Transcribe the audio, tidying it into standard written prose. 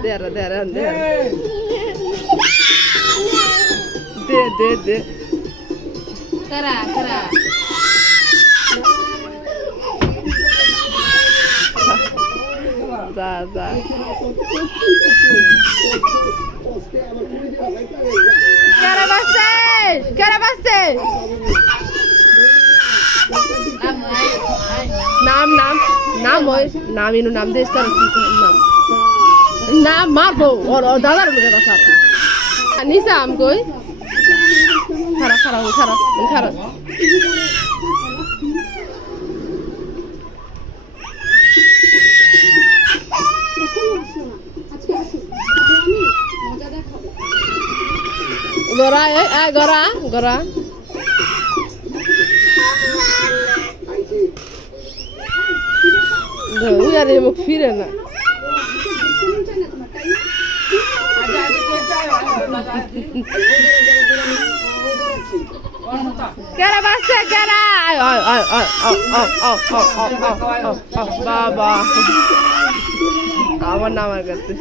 Dera, dera, dera. De. Kara, kara. Da. Karabaste. নাম ওই নাম ইনু নাম দেশ তার কি নাম নাম মারবো ওর দাদার মুখে কথা নিসা আম কই খারা গরা উয়ারে মুখ ফিরে না কেরা বাসছে কেরা বাবা আমার নাম আর কাছে